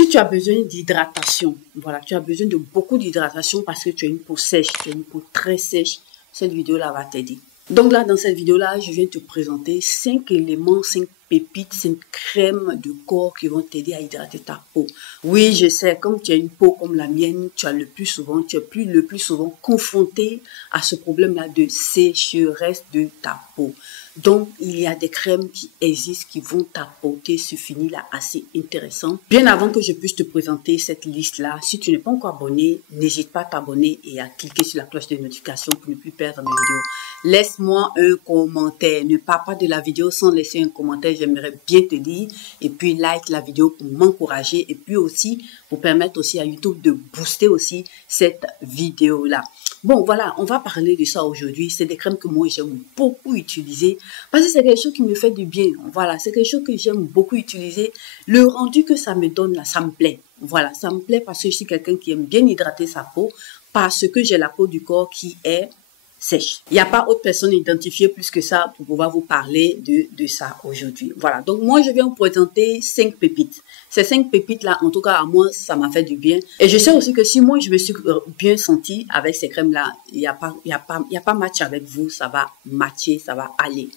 Si tu as besoin d'hydratation, voilà, tu as besoin de beaucoup d'hydratation parce que tu as une peau sèche, tu as une peau très sèche, cette vidéo-là va t'aider. Donc là, dans cette vidéo-là, je viens te présenter 5 éléments, 5 pépites, 5 crèmes de corps qui vont t'aider à hydrater ta peau. Oui, je sais, comme tu as une peau comme la mienne, tu es le plus souvent confronté à ce problème-là de sécheresse de ta peau. Donc, il y a des crèmes qui existent qui vont t'apporter ce fini-là assez intéressant. Bien avant que je puisse te présenter cette liste-là, si tu n'es pas encore abonné, n'hésite pas à t'abonner et à cliquer sur la cloche de notification pour ne plus perdre mes vidéos. Laisse-moi un commentaire. Ne pars pas de la vidéo sans laisser un commentaire. J'aimerais bien te dire. Et puis, like la vidéo pour m'encourager. Et puis aussi, pour permettre aussi à YouTube de booster aussi cette vidéo-là. Bon, voilà, on va parler de ça aujourd'hui. C'est des crèmes que moi, j'aime beaucoup utiliser parce que c'est quelque chose qui me fait du bien. Voilà, c'est quelque chose que j'aime beaucoup utiliser. Le rendu que ça me donne, là, ça me plaît. Voilà, ça me plaît parce que je suis quelqu'un qui aime bien hydrater sa peau parce que j'ai la peau du corps qui est sèche. Il n'y a pas autre personne identifiée plus que ça pour pouvoir vous parler de ça aujourd'hui. Voilà, donc moi, je viens vous présenter 5 pépites. Ces 5 pépites-là, en tout cas, à moi, ça m'a fait du bien. Et je sais aussi que si moi, je me suis bien sentie avec ces crèmes-là, il n'y a pas match avec vous, ça va matcher, ça va aller.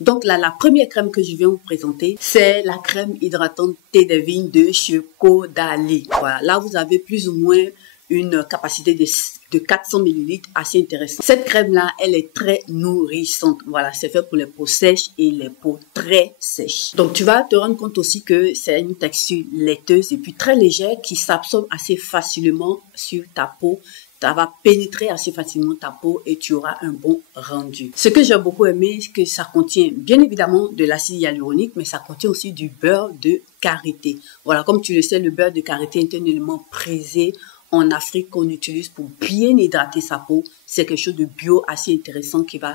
Donc là, la première crème que je viens vous présenter, c'est la crème hydratante thé de vigne de chez Caudalie. Voilà, là, vous avez plus ou moins une capacité de 400 ml assez intéressante. Cette crème-là, elle est très nourrissante. Voilà, c'est fait pour les peaux sèches et les peaux très sèches. Donc, tu vas te rendre compte aussi que c'est une texture laiteuse et puis très légère qui s'absorbe assez facilement sur ta peau. Ça va pénétrer assez facilement ta peau et tu auras un bon rendu. Ce que j'ai beaucoup aimé, c'est que ça contient bien évidemment de l'acide hyaluronique, mais ça contient aussi du beurre de karité. Voilà, comme tu le sais, le beurre de karité est un élément prisé en Afrique qu'on utilise pour bien hydrater sa peau. C'est quelque chose de bio assez intéressant qui va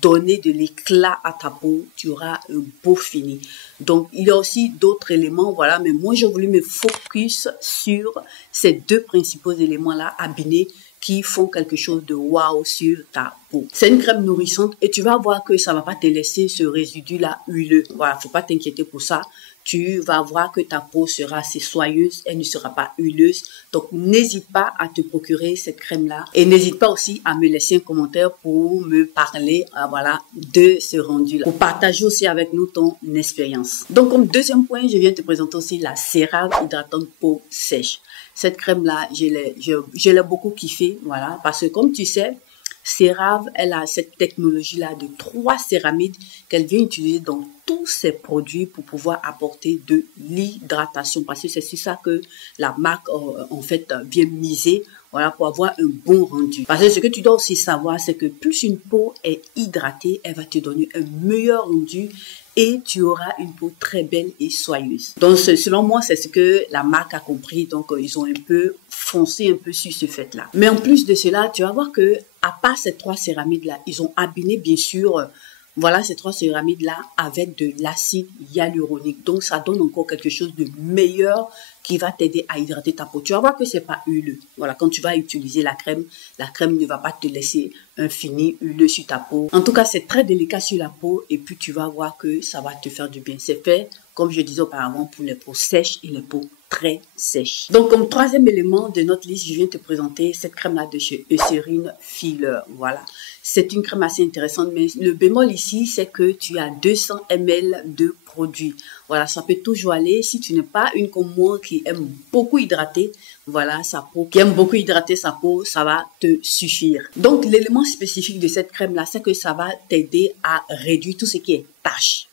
donner de l'éclat à ta peau. Tu auras un beau fini. Donc, il y a aussi d'autres éléments, voilà, mais moi, j'ai voulu me focus sur ces 2 principaux éléments-là, abîmés, qui font quelque chose de waouh sur ta peau. C'est une crème nourrissante et tu vas voir que ça va pas te laisser ce résidu-là huileux. Voilà, faut pas t'inquiéter pour ça. Tu vas voir que ta peau sera assez soyeuse, elle ne sera pas huileuse. Donc, n'hésite pas à te procurer cette crème-là. Et n'hésite pas aussi à me laisser un commentaire pour me parler, voilà, de ce rendu-là. Pour partager aussi avec nous ton expérience. Donc, comme deuxième point, je viens te présenter aussi la CeraVe hydratante peau sèche. Cette crème-là, je l'ai beaucoup kiffé, voilà, parce que comme tu sais, CeraVe, elle a cette technologie-là de 3 céramides qu'elle vient utiliser dans tous ses produits pour pouvoir apporter de l'hydratation. Parce que c'est sur ça que la marque, en fait, vient miser, voilà, pour avoir un bon rendu. Parce que ce que tu dois aussi savoir, c'est que plus une peau est hydratée, elle va te donner un meilleur rendu et tu auras une peau très belle et soyeuse. Donc, selon moi, c'est ce que la marque a compris. Donc, ils ont un peu foncé un peu sur ce fait-là. Mais en plus de cela, tu vas voir que à part ces 3 céramides-là, ils ont abîmé, bien sûr, voilà, ces 3 céramides-là avec de l'acide hyaluronique. Donc, ça donne encore quelque chose de meilleur qui va t'aider à hydrater ta peau. Tu vas voir que c'est pas huileux. Voilà, quand tu vas utiliser la crème ne va pas te laisser un fini huileux sur ta peau. En tout cas, c'est très délicat sur la peau et puis tu vas voir que ça va te faire du bien. C'est fait, comme je disais auparavant, pour les peaux sèches et les peaux très sèches. Donc, comme 3e élément de notre liste, je viens te présenter cette crème-là de chez Eucérine Filler. Voilà. C'est une crème assez intéressante, mais le bémol ici, c'est que tu as 200 ml de produit. Voilà, ça peut toujours aller. Si tu n'es pas une comme moi qui aime beaucoup hydrater, voilà, sa peau, qui aime beaucoup hydrater sa peau, ça va te suffire. Donc, l'élément spécifique de cette crème-là, c'est que ça va t'aider à réduire tout ce qui est taches.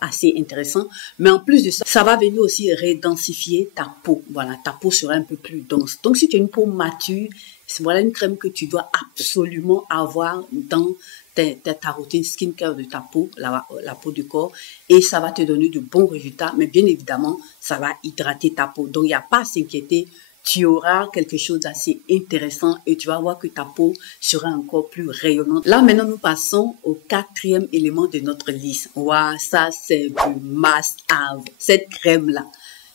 Assez intéressant, mais en plus de ça, ça va venir aussi redensifier ta peau. Voilà, ta peau sera un peu plus dense. Donc, si tu as une peau mature, voilà une crème que tu dois absolument avoir dans ta routine skincare de ta peau, la peau du corps, et ça va te donner de bons résultats, mais bien évidemment, ça va hydrater ta peau. Donc, il n'y a pas à s'inquiéter. Tu auras quelque chose d'assez intéressant et tu vas voir que ta peau sera encore plus rayonnante. Là, maintenant, nous passons au 4e élément de notre liste. Waouh, ça, c'est du must-have. Cette crème-là.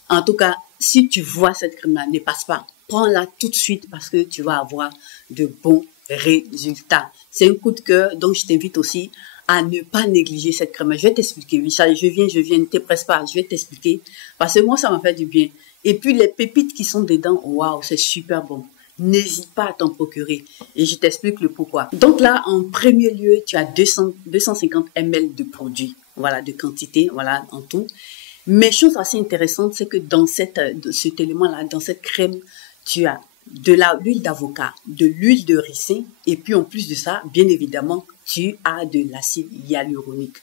En tout cas, si tu vois cette crème-là, ne passe pas. Prends-la tout de suite parce que tu vas avoir de bons résultats. C'est un coup de cœur, donc je t'invite aussi à ne pas négliger cette crème. Je vais t'expliquer. Richard, je viens, ne te presse pas. Je vais t'expliquer parce que moi, ça m'a fait du bien. Et puis les pépites qui sont dedans, waouh, c'est super bon. N'hésite pas à t'en procurer et je t'explique le pourquoi. Donc là, en premier lieu, tu as 250 ml de produit, voilà, de quantité, voilà, en tout. Mais chose assez intéressante, c'est que dans cet élément-là, dans cette crème, tu as de l'huile d'avocat, de l'huile de ricin et puis en plus de ça, bien évidemment, tu as de l'acide hyaluronique.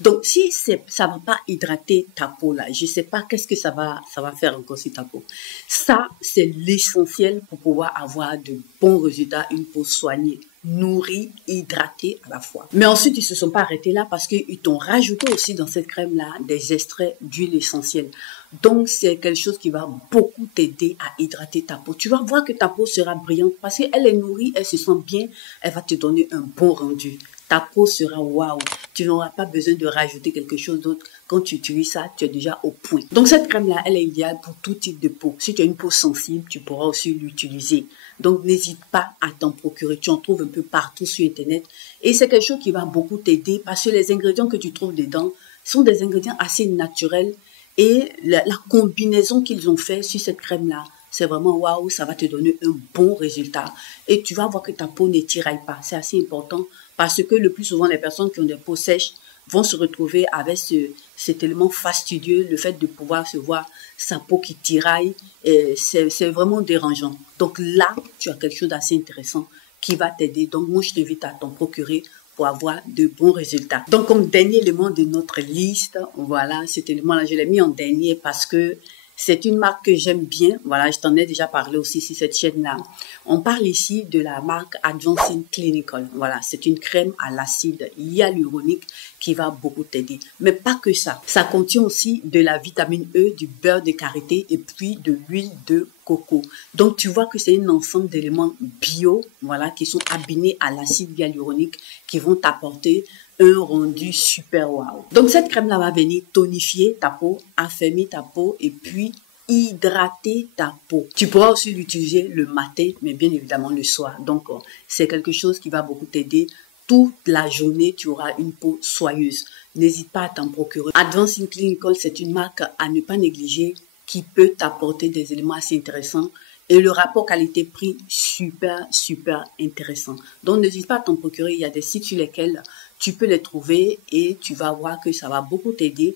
Donc, si ça va pas hydrater ta peau là, je sais pas qu'est-ce que ça va faire encore sur ta peau. Ça, c'est l'essentiel pour pouvoir avoir de bons résultats, une peau soignée, nourrie, hydratée à la fois. Mais ensuite, ils se sont pas arrêtés là parce qu'ils t'ont rajouté aussi dans cette crème là des extraits d'huile essentielle. Donc, c'est quelque chose qui va beaucoup t'aider à hydrater ta peau. Tu vas voir que ta peau sera brillante parce qu'elle est nourrie, elle se sent bien, elle va te donner un bon rendu. Ta peau sera waouh. Tu n'auras pas besoin de rajouter quelque chose d'autre. Quand tu utilises ça, tu es déjà au point. Donc, cette crème-là, elle est idéale pour tout type de peau. Si tu as une peau sensible, tu pourras aussi l'utiliser. Donc, n'hésite pas à t'en procurer. Tu en trouves un peu partout sur Internet. Et c'est quelque chose qui va beaucoup t'aider parce que les ingrédients que tu trouves dedans sont des ingrédients assez naturels. Et la combinaison qu'ils ont fait sur cette crème-là, c'est vraiment waouh, ça va te donner un bon résultat. Et tu vas voir que ta peau ne tiraille pas. C'est assez important parce que le plus souvent, les personnes qui ont des peaux sèches vont se retrouver avec cet élément fastidieux, le fait de pouvoir se voir sa peau qui tiraille. C'est vraiment dérangeant. Donc là, tu as quelque chose d'assez intéressant qui va t'aider. Donc moi, je t'invite à t'en procurer pour avoir de bons résultats. Donc, comme dernier élément de notre liste, voilà, cet élément-là, je l'ai mis en dernier parce que c'est une marque que j'aime bien. Voilà, je t'en ai déjà parlé aussi sur cette chaîne-là. On parle ici de la marque Advanced Clinical. Voilà, c'est une crème à l'acide hyaluronique qui va beaucoup t'aider. Mais pas que ça. Ça contient aussi de la vitamine E, du beurre de karité et puis de l'huile de coco. Donc, tu vois que c'est un ensemble d'éléments bio, voilà, qui sont abîmés à l'acide hyaluronique qui vont t'apporter un rendu super wow. Donc, cette crème-là va venir tonifier ta peau, affermir ta peau et puis hydrater ta peau. Tu pourras aussi l'utiliser le matin, mais bien évidemment le soir. Donc, c'est quelque chose qui va beaucoup t'aider. Toute la journée, tu auras une peau soyeuse. N'hésite pas à t'en procurer. Advanced Clinical, c'est une marque à ne pas négliger qui peut t'apporter des éléments assez intéressants et le rapport qualité-prix super intéressant. Donc, n'hésite pas à t'en procurer. Il y a des sites sur lesquels tu peux les trouver et tu vas voir que ça va beaucoup t'aider.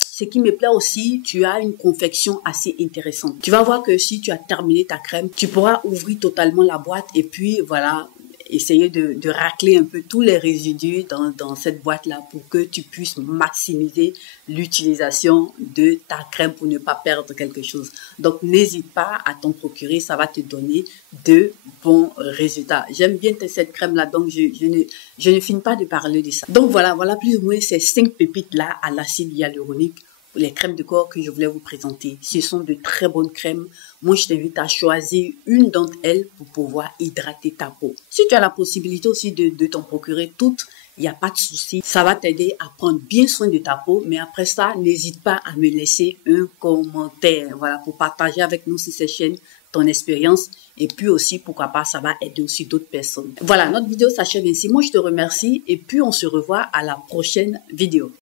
Ce qui me plaît aussi, tu as une confection assez intéressante. Tu vas voir que si tu as terminé ta crème, tu pourras ouvrir totalement la boîte et puis voilà, essayer de racler un peu tous les résidus dans cette boîte-là pour que tu puisses maximiser l'utilisation de ta crème pour ne pas perdre quelque chose. Donc, n'hésite pas à t'en procurer, ça va te donner de bons résultats. J'aime bien cette crème-là, donc je ne finis pas de parler de ça. Donc, voilà plus ou moins ces 5 pépites-là à l'acide hyaluronique. Les crèmes de corps que je voulais vous présenter. Ce sont de très bonnes crèmes. Moi, je t'invite à choisir une d'entre elles pour pouvoir hydrater ta peau. Si tu as la possibilité aussi de t'en procurer toutes, il n'y a pas de souci. Ça va t'aider à prendre bien soin de ta peau. Mais après ça, n'hésite pas à me laisser un commentaire. Voilà, pour partager avec nous sur cette chaîne ton expérience. Et puis aussi, pourquoi pas, ça va aider aussi d'autres personnes. Voilà, notre vidéo s'achève ainsi. Moi, je te remercie. Et puis, on se revoit à la prochaine vidéo.